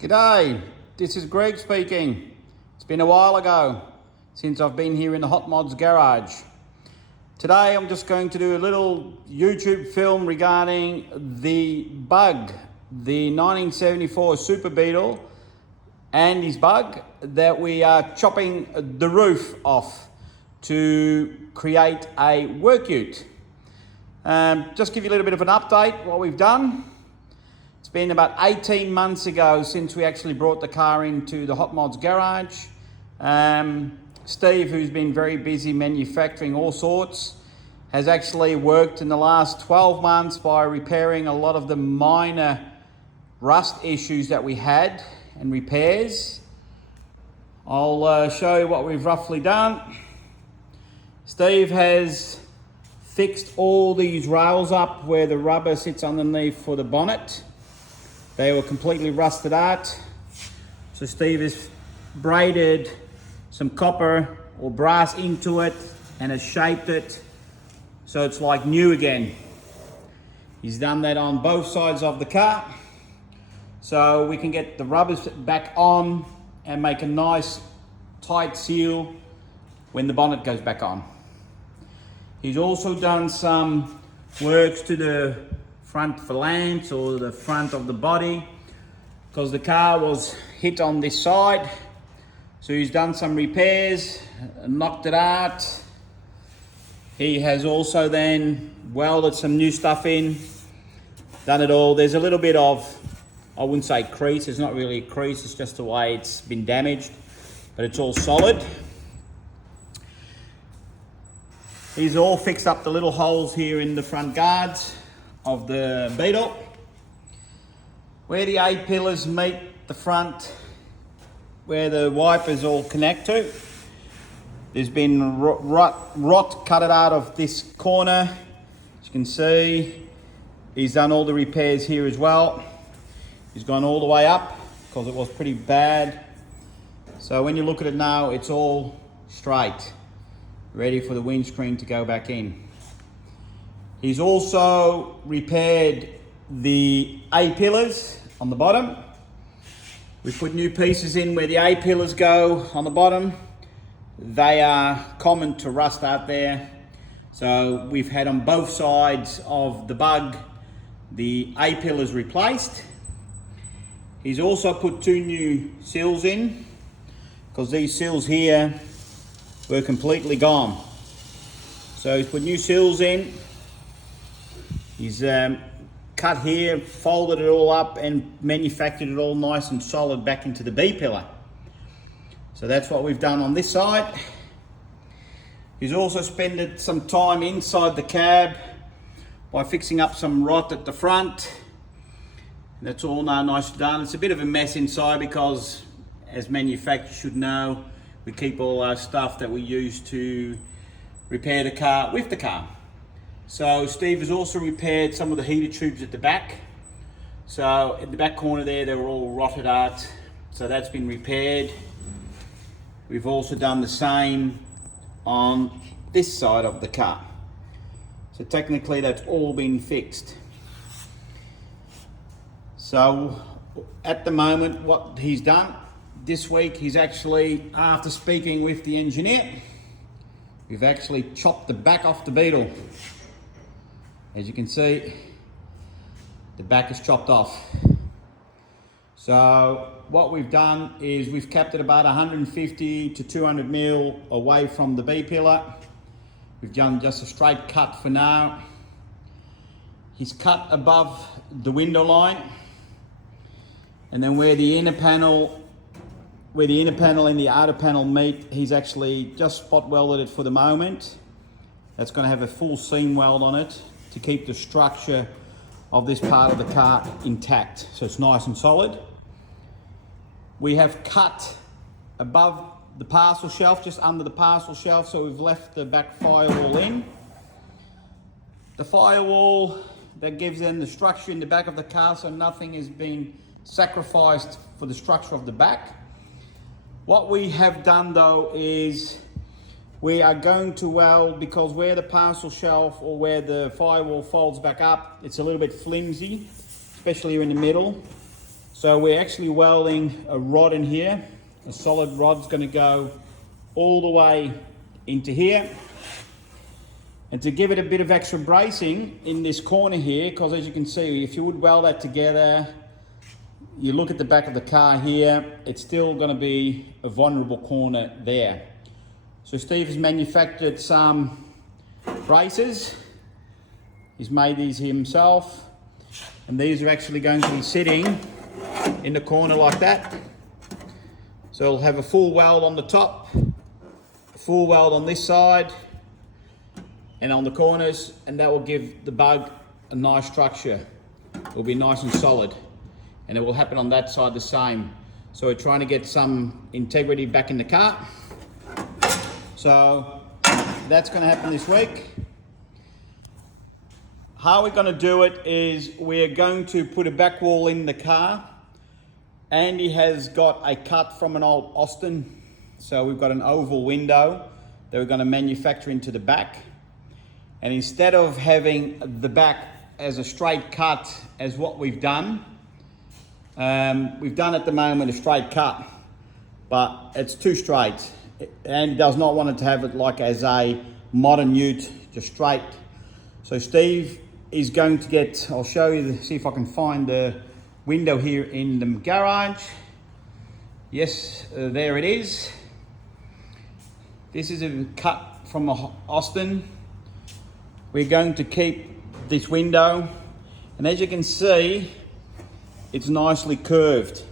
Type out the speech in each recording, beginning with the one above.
G'day, this is Greg speaking. It's been a while ago since I've been here in the Hot Mods garage. Today I'm just going to do a little YouTube film regarding the bug, the 1974 Super Beetle and his bug that we are chopping the roof off to create a work ute. Just give you a little bit of an update what we've done. It's been about 18 months ago since we actually brought the car into the Hot Mods garage. Steve, who's been very busy manufacturing all sorts, has actually worked in the last 12 months by repairing a lot of the minor rust issues that we had and repairs. I'll show you what we've roughly done. Steve has fixed all these rails up where the rubber sits underneath for the bonnet. They were completely rusted out. So Steve has braided some copper or brass into it and has shaped it so it's like new again. He's done that on both sides of the car so we can get the rubbers back on and make a nice tight seal when the bonnet goes back on. He's also done some works to the front phalanx or the front of the body because the car was hit on this side. So he's done some repairs, knocked it out. He has also then welded some new stuff in, done it all. There's a little bit of, I wouldn't say crease, it's not really a crease, it's just the way it's been damaged, but it's all solid. He's all fixed up the little holes here in the front guards of the Beetle. Where the A-pillars meet the front, where the wipers all connect to, there's been rot cut it out of this corner. As you can see, he's done all the repairs here as well. He's gone all the way up because it was pretty bad. So when you look at it now, it's all straight, ready for the windscreen to go back in. He's also repaired the A-pillars on the bottom. We put new pieces in where the A-pillars go on the bottom. They are common to rust out there. So we've had on both sides of the bug the A-pillars replaced. He's also put two new seals in because these seals here were completely gone. So he's put new seals in. He's cut here, folded it all up and manufactured it all nice and solid back into the B-pillar. So that's what we've done on this side. He's also spent some time inside the cab by fixing up some rot at the front. And that's all now nice and done. It's a bit of a mess inside because, as manufacturers should know, we keep all our stuff that we use to repair the car with the car. So Steve has also repaired some of the heater tubes at the back. So at the back corner there, they were all rotted out. So that's been repaired. We've also done the same on this side of the car. So technically that's all been fixed. So at the moment, what he's done this week, he's actually, after speaking with the engineer, we've actually chopped the back off the Beetle. As you can see, the back is chopped off. So what we've done is we've kept it about 150 to 200 mil away from the B-pillar. We've done just a straight cut for now. He's cut above the window line, and then where the inner panel and the outer panel meet, he's actually just spot welded it for the moment. That's going to have a full seam weld on it to keep the structure of this part of the car intact, so it's nice and solid. We have cut above the parcel shelf, just under the parcel shelf, so we've left the back firewall in. The firewall that gives them the structure in the back of the car, so nothing has been sacrificed for the structure of the back. What we have done though is we are going to weld, because where the parcel shelf or where the firewall folds back up, it's a little bit flimsy, especially here in the middle. So we're actually welding a rod in here. A solid rod's going to go all the way into here. And to give it a bit of extra bracing in this corner here, because as you can see, if you would weld that together, you look at the back of the car here, it's still going to be a vulnerable corner there. So Steve has manufactured some braces. He's made these himself, and these are actually going to be sitting in the corner like that. So it'll have a full weld on the top, a full weld on this side and on the corners, and that will give the bug a nice structure. It will be nice and solid, and it will happen on that side the same. So we're trying to get some integrity back in the car. So that's going to happen this week. How we're going to do it is we're going to put a back wall in the car. Andy has got a cut from an old Austin. So we've got an oval window that we're going to manufacture into the back. And instead of having the back as a straight cut as what we've done at the moment a straight cut, but it's too straight. And does not want it to have it like as a modern ute, just straight. So Steve is going to get, I'll show you, see if I can find the window here in the garage. Yes, there it is. This is a cut from a Austin. We're going to keep this window, and as you can see, it's nicely curved.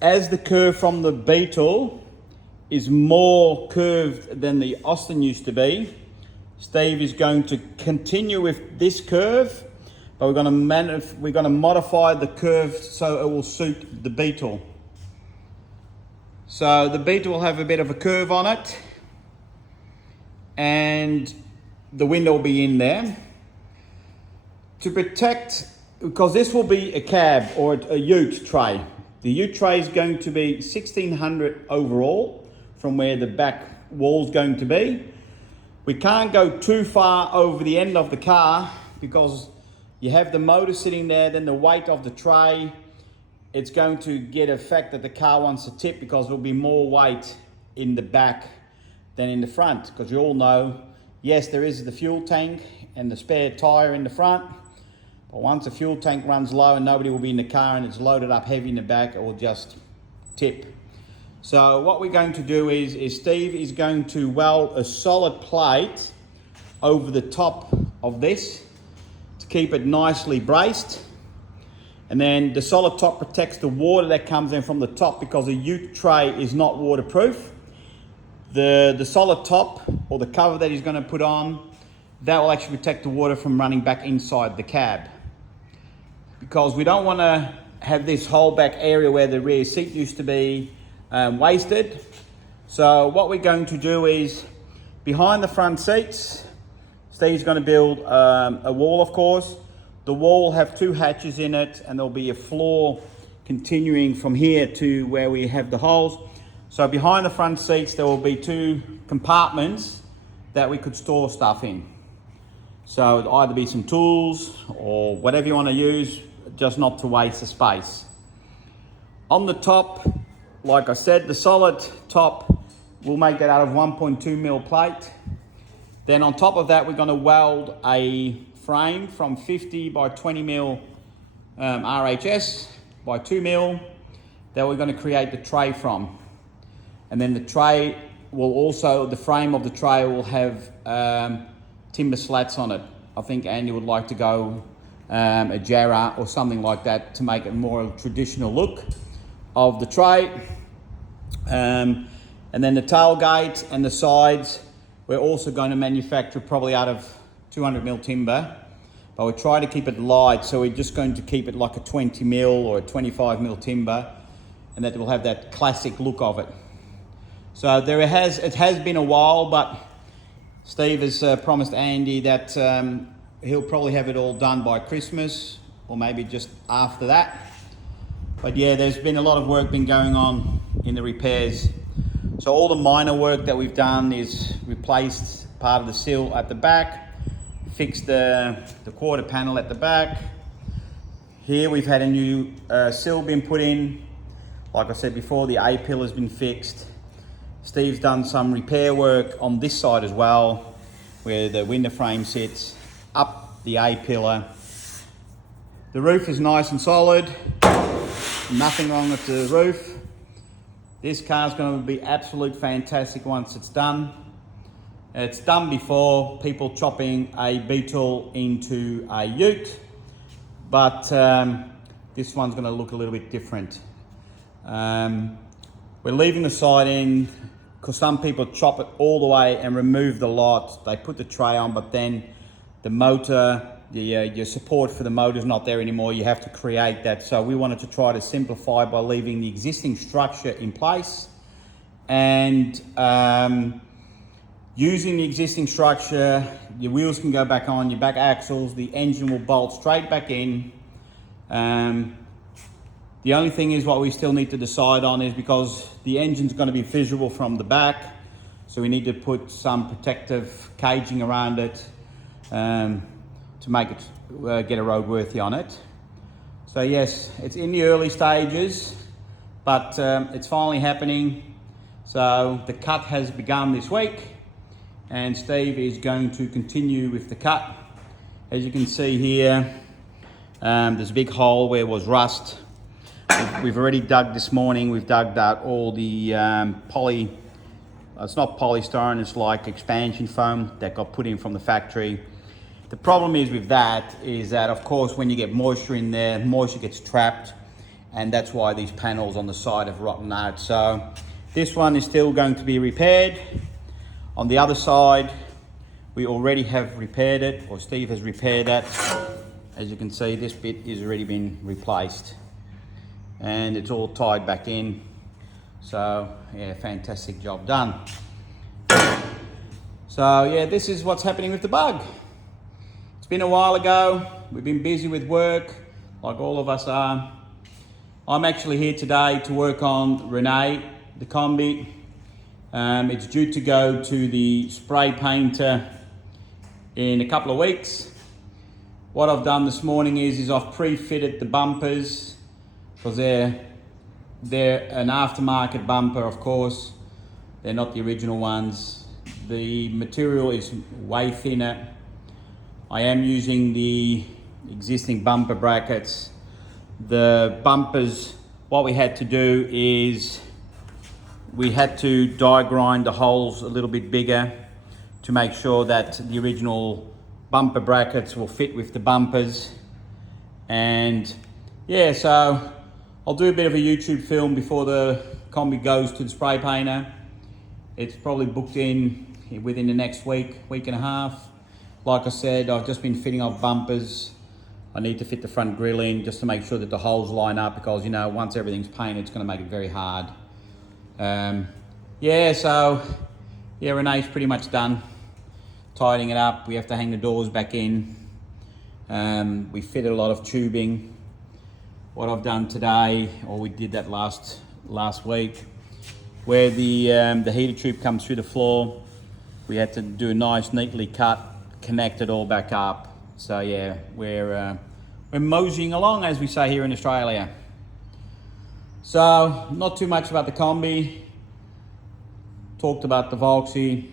As the curve from the Beetle is more curved than the Austin used to be, Steve is going to continue with this curve, but we're going to modify the curve so it will suit the Beetle. So the Beetle will have a bit of a curve on it, and the window will be in there. To protect, because this will be a cab or a ute tray. The ute tray is going to be 1600 overall from where the back wall is going to be. We can't go too far over the end of the car because you have the motor sitting there, then the weight of the tray, it's going to get effect that the car wants to tip because there'll be more weight in the back than in the front. Because you all know, yes, there is the fuel tank and the spare tire in the front, but once the fuel tank runs low and nobody will be in the car and it's loaded up heavy in the back, it will just tip. So what we're going to do is Steve is going to weld a solid plate over the top of this to keep it nicely braced. And then the solid top protects the water that comes in from the top because a ute tray is not waterproof. The solid top, or the cover that he's going to put on, that will actually protect the water from running back inside the cab. Because we don't want to have this whole back area where the rear seat used to be wasted. So what we're going to do is, behind the front seats, Steve's going to build a wall, of course. The wall will have 2 hatches in it, and there'll be a floor continuing from here to where we have the holes. So behind the front seats, there will be 2 compartments that we could store stuff in. So it'll either be some tools or whatever you want to use, just not to waste the space. On the top, like I said, the solid top, we'll make that out of 1.2 mil plate. Then on top of that, we're going to weld a frame from 50 by 20 mil RHS by 2 mil that we're going to create the tray from. And then the tray will also, the frame of the tray will have timber slats on it. I think Andy would like to go a jarrah or something like that to make it more a traditional look of the tray. And then the tailgate and the sides, we're also going to manufacture probably out of 200 mil timber, but we try to keep it light, so we're just going to keep it like a 20 mil or a 25 mil timber, and that will have that classic look of it. So it has been a while, but Steve has promised Andy that he'll probably have it all done by Christmas or maybe just after that. But yeah, there's been a lot of work been going on in the repairs. So all the minor work that we've done is replaced part of the sill at the back, fixed the quarter panel at the back. Here we've had a new sill been put in. Like I said before, the A pillar has been fixed. Steve's done some repair work on this side as well, where the window frame sits, up the A pillar. The roof is nice and solid, nothing wrong with the roof. This car's going to be absolute fantastic once it's done. It's done before, people chopping a beetle into a ute, but this one's going to look a little bit different. We're leaving the side end because some people chop it all the way and remove the lot. They put the tray on, but then the motor, your support for the motor is not there anymore. You have to create that. So we wanted to try to simplify by leaving the existing structure in place and using the existing structure. Your wheels can go back on, your back axles, the engine will bolt straight back in. The only thing is what we still need to decide on is because the engine's going to be visible from the back, so we need to put some protective caging around it to make it get a roadworthy on it. So yes, it's in the early stages, but it's finally happening. So the cut has begun this week, and Steve is going to continue with the cut. As you can see here, there's a big hole where it was rust. We've already dug this morning, we've dug out all the it's not polystyrene, it's like expansion foam that got put in from the factory. The problem is with that is that, of course, when you get moisture in there, moisture gets trapped, and that's why these panels on the side have rotten out. So this one is still going to be repaired. On the other side, we already have repaired it, or Steve has repaired that. As you can see, this bit has already been replaced and it's all tied back in. So yeah, fantastic job done. So yeah, this is what's happening with the bug. It's been a while ago. We've been busy with work, like all of us are. I'm actually here today to work on Renee, the combi. It's due to go to the spray painter in a couple of weeks. What I've done this morning is I've pre-fitted the bumpers, because they're an aftermarket bumper, of course. They're not the original ones. The material is way thinner. I am using the existing bumper brackets. The bumpers, what we had to do is we had to die grind the holes a little bit bigger to make sure that the original bumper brackets will fit with the bumpers. And yeah, so I'll do a bit of a YouTube film before the combi goes to the spray painter. It's probably booked in within the next week and a half. Like I said, I've just been fitting up bumpers. I need to fit the front grille in just to make sure that the holes line up, because you know, once everything's painted, it's going to make it very hard. Yeah, so yeah, Renee's pretty much done tidying it up. We have to hang the doors back in. We fitted a lot of tubing. What I've done today, or we did that last week, where the heater tube comes through the floor, we had to do a nice, neatly cut, connect it all back up. So yeah, we're moseying along, as we say here in Australia. So not too much about the combi. Talked about the Volksy.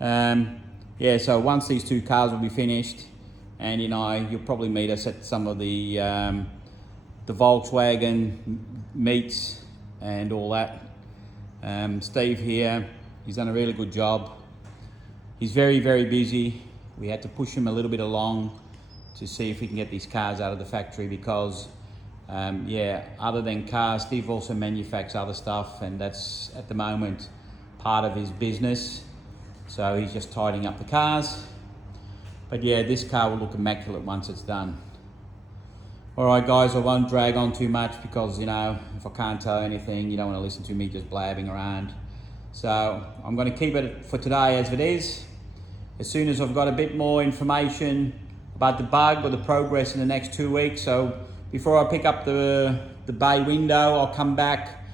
Yeah, so once these two cars will be finished, and you know, you'll probably meet us at some of the Volkswagen meets and all that. Steve here, he's done a really good job. He's very, very busy. We had to push him a little bit along to see if we can get these cars out of the factory, because yeah, other than cars, Steve also manufactures other stuff, and that's at the moment part of his business. So he's just tidying up the cars. But yeah, this car will look immaculate once it's done. All right, guys, I won't drag on too much because, you know, if I can't tell anything, you don't want to listen to me just blabbing around. So I'm going to keep it for today as it is. As soon as I've got a bit more information about the bug or the progress in the next 2 weeks. So before I pick up the bay window, I'll come back.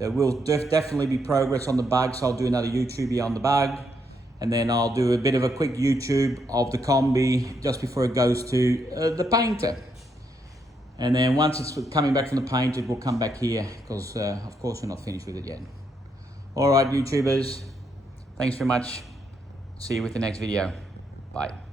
There will definitely be progress on the bug, so I'll do another YouTube on the bug. And then I'll do a bit of a quick YouTube of the combi just before it goes to the painter. And then once it's coming back from the paint, it will come back here because of course we're not finished with it yet. All right, YouTubers, thanks very much. See you with the next video. Bye.